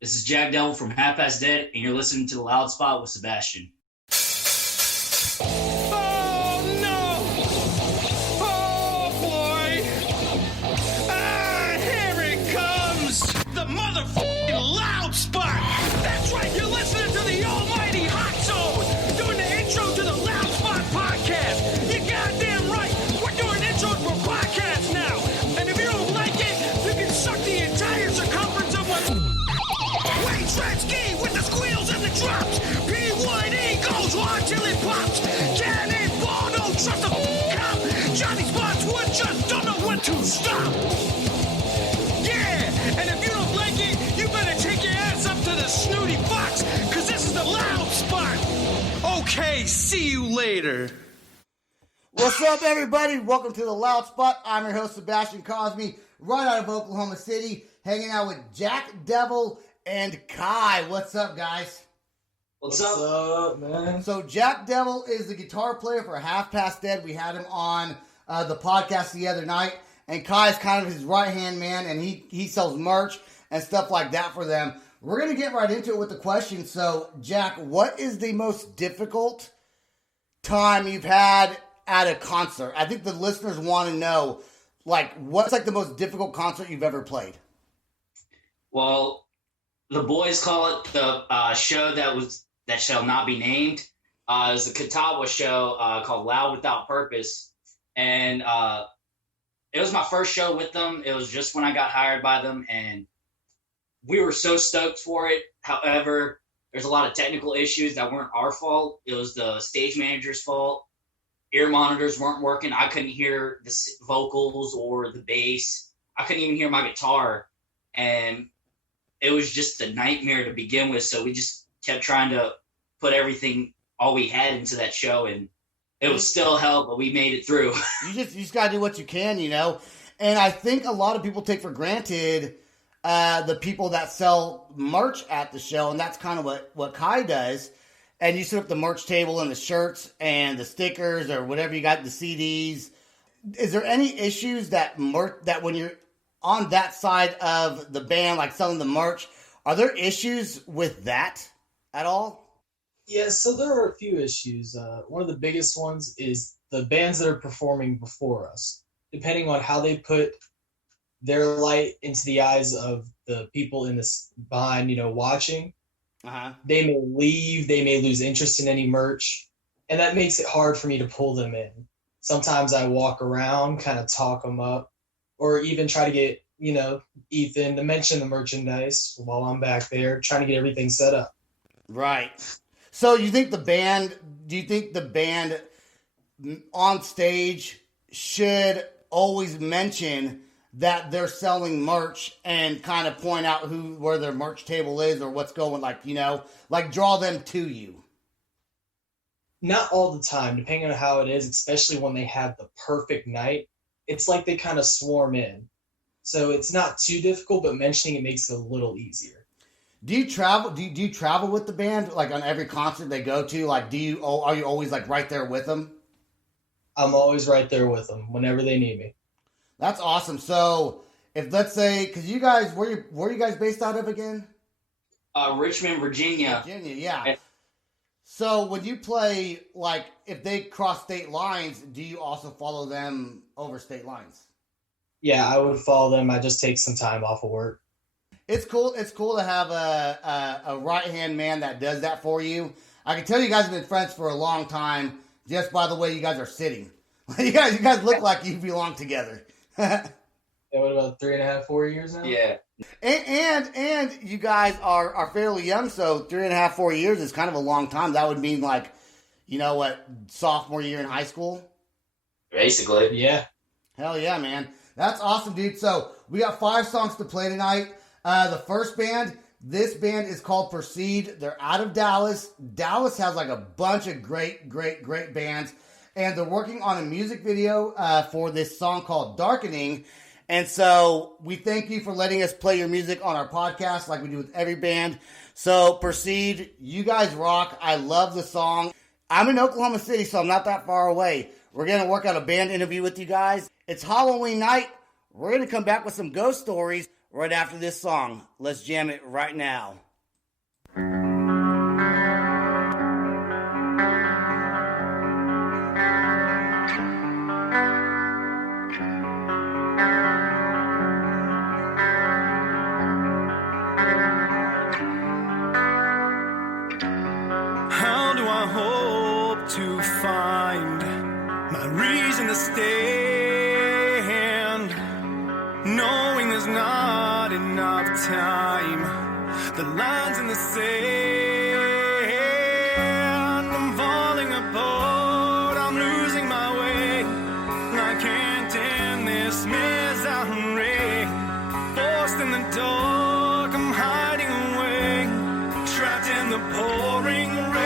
This is Jack Devil from Half Past Dead, and you're listening to The Loud Spot with Sebastian. Oh, no! Oh, boy! Ah, here it comes! The motherfucking Loud Spot! That's right, you're listening to the almighty Hot Zone! Doing the intro to the Loud Spot podcast! You're goddamn right! We're doing intros for podcasts now! And if you don't like it, you can suck the entire circumference of my... Wait, Tretzky with the squeals and the drops! P1E goes on till it pops! Cannonball, don't trust a cop! Johnny Spotswood just don't know when to stop! Yeah! And if you don't like it, you better take your ass up to the snooty box, cause this is the Loud Spot! Okay, see you later. What's up, everybody? Welcome to the Loud Spot. I'm your host, Sebastian Cosme, right out of Oklahoma City, hanging out with Jack Devil and Kai. What's up, guys? What's up, man? So Jack Devil is the guitar player for Half Past Dead. We had him on the podcast the other night, and Kai is kind of his right-hand man, and he sells merch and stuff like that for them. We're going to get right into it with the question. So, Jack, what is the most difficult time you've had at a concert? I think the listeners want to know, like, what's like the most difficult concert you've ever played? Well, the boys call it the show that shall not be named. It was the Catawba show called Loud Without Purpose. And it was my first show with them. It was just when I got hired by them, and we were so stoked for it. However, there's a lot of technical issues that weren't our fault. It was the stage manager's fault. Ear monitors weren't working. I couldn't hear the vocals or the bass. I couldn't even hear my guitar. And it was just a nightmare to begin with. So we just kept trying to put everything, all we had, into that show. And it was still hell, but we made it through. You just got to do what you can, you know? And I think a lot of people take for granted the people that sell merch at the show, and that's kind of what Kai does. And you set up the merch table and the shirts and the stickers or whatever you got, the CDs. Is there any issues that when you're on that side of the band, like selling the merch, are there issues with that at all? Yeah, so there are a few issues. One of the biggest ones is the bands that are performing before us. Depending on how they put their light into the eyes of the people in this behind, watching, they may leave, they may lose interest in any merch, and that makes it hard for me to pull them in. Sometimes I walk around, kind of talk them up, or even try to get, Ethan to mention the merchandise while I'm back there trying to get everything set up. Right. So do you think the band on stage should always mention that they're selling merch and kind of point out where their merch table is or what's going, like draw them to you? Not all the time, depending on how it is, especially when they have the perfect night. It's like they kind of swarm in. So it's not too difficult, but mentioning it makes it a little easier. Do you travel? Do you travel with the band, like on every concert they go to? Like, are you always like right there with them? I'm always right there with them whenever they need me. That's awesome. So, if let's say, because you guys, where are you guys based out of again? Richmond, Virginia. Virginia, yeah. So, when you play, like, if they cross state lines, do you also follow them over state lines? Yeah, I would follow them. I just take some time off of work. It's cool. It's cool to have a right-hand man that does that for you. I can tell you guys have been friends for a long time just by the way you guys are sitting. You guys look like you belong together. Yeah, what, about 3.5, 4 years now? Yeah. And you guys are fairly young, so 3.5, 4 years is kind of a long time. That would mean like, sophomore year in high school? Basically. Yeah. Hell yeah, man. That's awesome, dude. So we got 5 songs to play tonight. The first band, this band is called Proceed. They're out of Dallas. Dallas has like a bunch of great bands. And they're working on a music video for this song called Darkening. And so we thank you for letting us play your music on our podcast like we do with every band. So Proceed, you guys rock. I love the song. I'm in Oklahoma City, so I'm not that far away. We're going to work out a band interview with you guys. It's Halloween night. We're going to come back with some ghost stories. right after this song. Let's jam it right now. How do I hope to find my reason to stand, knowing there's not enough time? The lines in the sand, I'm falling apart, I'm losing my way. I can't end this misery, forced in the dark, I'm hiding away, trapped in the pouring rain.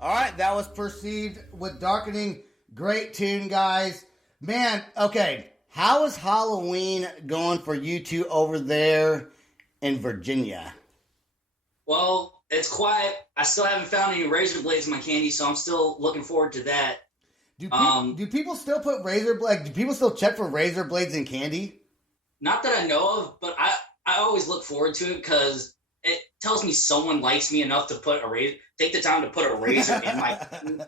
All right, that was Perceived with Darkening. Great tune, guys. Man, okay. How is Halloween going for you two over there in Virginia? Well, it's quiet. I still haven't found any razor blades in my candy, so I'm still looking forward to that. Do people still put do people still check for razor blades in candy? Not that I know of, but I always look forward to it because it tells me someone likes me enough to take the time to put a razor in my food.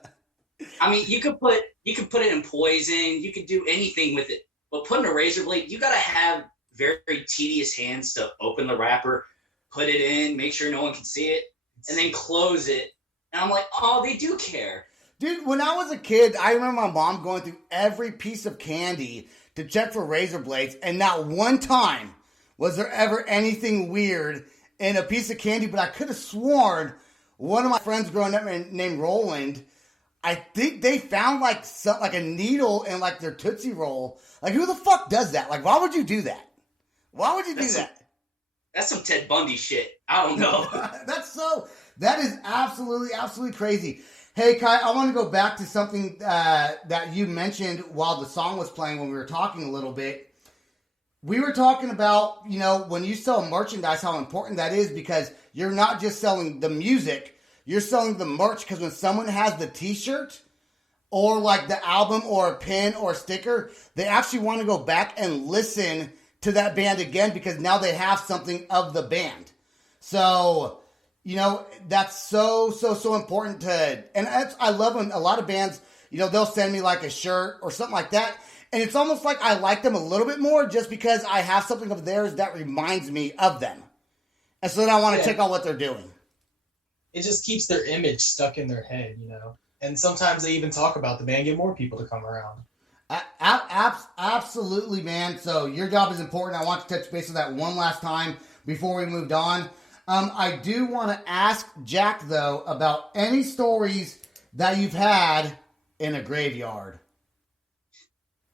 I mean, you could put it in poison, you could do anything with it. But putting a razor blade, you gotta have very, very tedious hands to open the wrapper, put it in, make sure no one can see it, and then close it. And I'm like, oh, they do care. Dude, when I was a kid, I remember my mom going through every piece of candy to check for razor blades, and not one time was there ever anything weird in a piece of candy, but I could have sworn one of my friends growing up named Roland, I think they found like a needle in like their Tootsie Roll. Like, who the fuck does that? Like, why would you do that? Why would you do that? That's some Ted Bundy shit. I don't know. That is absolutely crazy. Hey, Kai, I want to go back to something that you mentioned while the song was playing when we were talking a little bit. We were talking about, when you sell merchandise, how important that is, because you're not just selling the music, you're selling the merch, because when someone has the t-shirt or like the album or a pin or a sticker, they actually want to go back and listen to that band again because now they have something of the band. So, that's so important and I love when a lot of bands, they'll send me like a shirt or something like that. And it's almost like I like them a little bit more just because I have something of theirs that reminds me of them. And so then I want to check out what they're doing. It just keeps their image stuck in their head, And sometimes they even talk about the band, get more people to come around. Absolutely, man. So your job is important. I want to touch base on that one last time before we moved on. I do want to ask Jack, though, about any stories that you've had in a graveyard.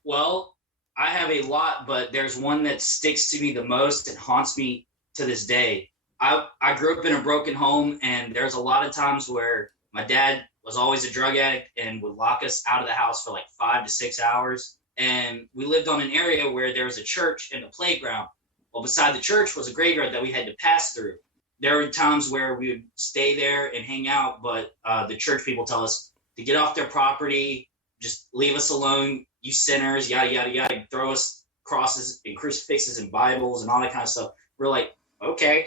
Well, I have a lot, but there's one that sticks to me the most and haunts me to this day. I grew up in a broken home, and there's a lot of times where my dad was always a drug addict and would lock us out of the house for like 5 to 6 hours. And we lived on an area where there was a church and a playground. Well, beside the church was a graveyard that we had to pass through. There were times where we would stay there and hang out, but the church people tell us to get off their property, just leave us alone, you sinners, yada, yada, yada, throw us crosses and crucifixes and Bibles and all that kind of stuff. We're like, okay.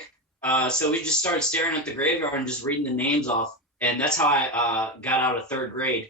So we just started staring at the graveyard and just reading the names off. And that's how I got out of third grade.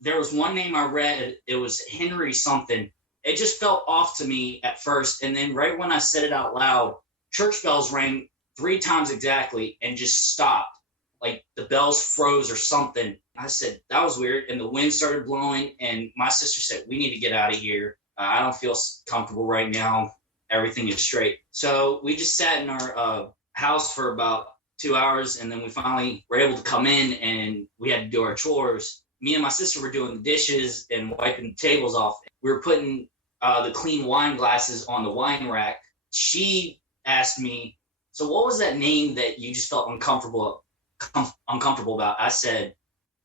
There was one name I read. It was Henry something. It just felt off to me at first. And then right when I said it out loud, church bells rang 3 times exactly and just stopped. Like the bells froze or something. I said, that was weird. And the wind started blowing. And my sister said, we need to get out of here. I don't feel comfortable right now. Everything is straight. So we just sat in our house for about 2 hours. And then we finally were able to come in and we had to do our chores. Me and my sister were doing the dishes and wiping the tables off. We were putting the clean wine glasses on the wine rack. She asked me, so what was that name that you just felt uncomfortable about? I said,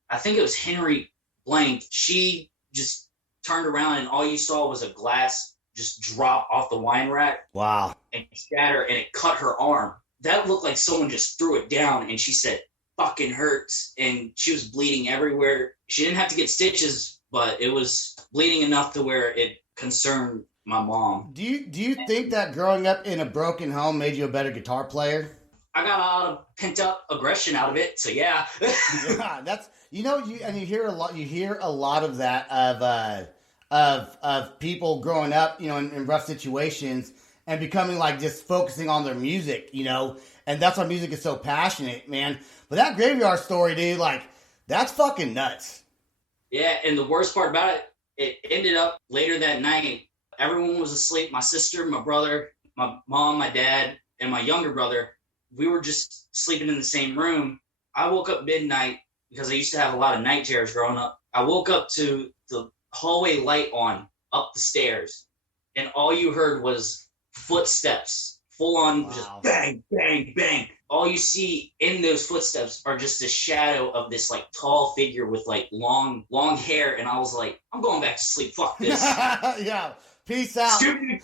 I think it was Henry blank. She just turned around and all you saw was a glass just drop off the wine rack. Wow. And shatter, and it cut her arm. That looked like someone just threw it down, and she said, fucking hurts. And she was bleeding everywhere. She didn't have to get stitches, but it was bleeding enough to where it concerned my mom. Do you think that growing up in a broken home made you a better guitar player? I got a lot of pent up aggression out of it, so yeah. Yeah, that's you hear a lot of that of people growing up, in rough situations and becoming like just focusing on their music, and that's why music is so passionate, man. But that graveyard story, dude, like that's fucking nuts. Yeah, and the worst part about it ended up later that night. Everyone was asleep. My sister, my brother, my mom, my dad, and my younger brother. We were just sleeping in the same room. I woke up midnight because I used to have a lot of night terrors growing up. I woke up to the hallway light on up the stairs, and all you heard was footsteps full on, Wow. just bang, bang, bang. All you see in those footsteps are just the shadow of this like tall figure with like long hair, and I was like, I'm going back to sleep. Fuck this. Yeah. Peace out. Stupid.